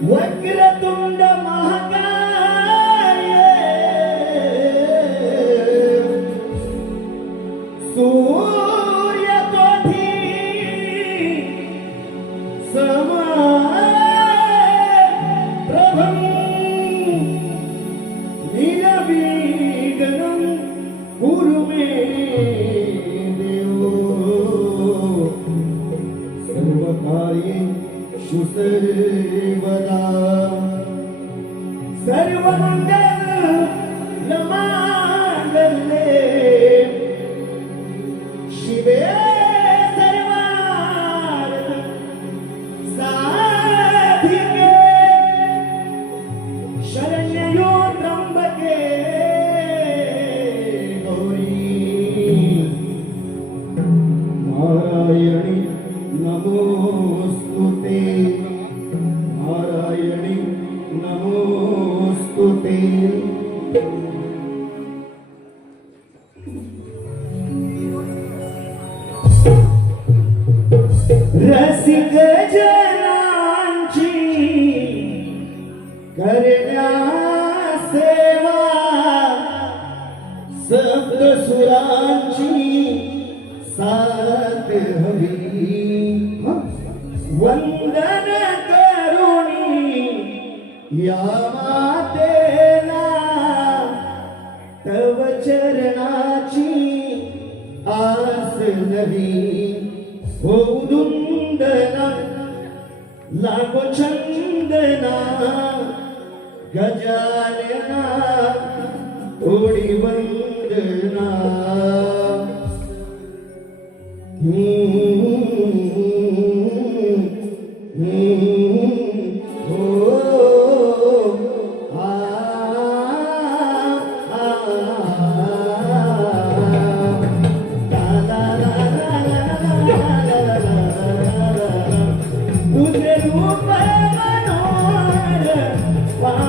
ವಕ್ರತುಂಡ ಮಹಾಕಾಯ ಸೂರ್ಯ ತೋಧಿ ಸಮ ಪ್ರಭು ನಿಲವೀಗನಂ ಗುರು ಮೇ ದೇವೋ ಸರ್ವಕಾರ್ಯೇ ಶುಸರೇ சர்வமங்கள் நமாந்தல்லே சிவே Namostute नमोऽस्तु ते। रसिक जनांची करण्या सेवा सप्त सुरांची साथ हवी। वंदन करुणी या मातेला तव चरणाची आस नवी होऊ दुंदना लागो चंदना गजानना थोडी वंदना।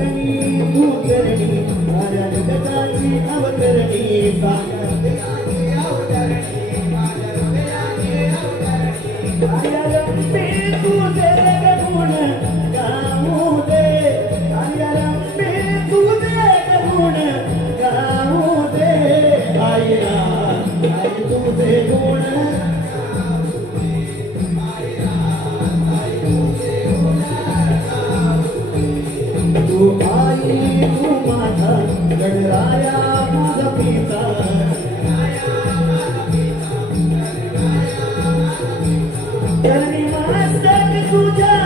Avatarani, Avatarani, Avatarani, Avatarani, Avatarani, Avatarani, Avatarani, Avatarani, Avatarani, Avatarani, तुझ्या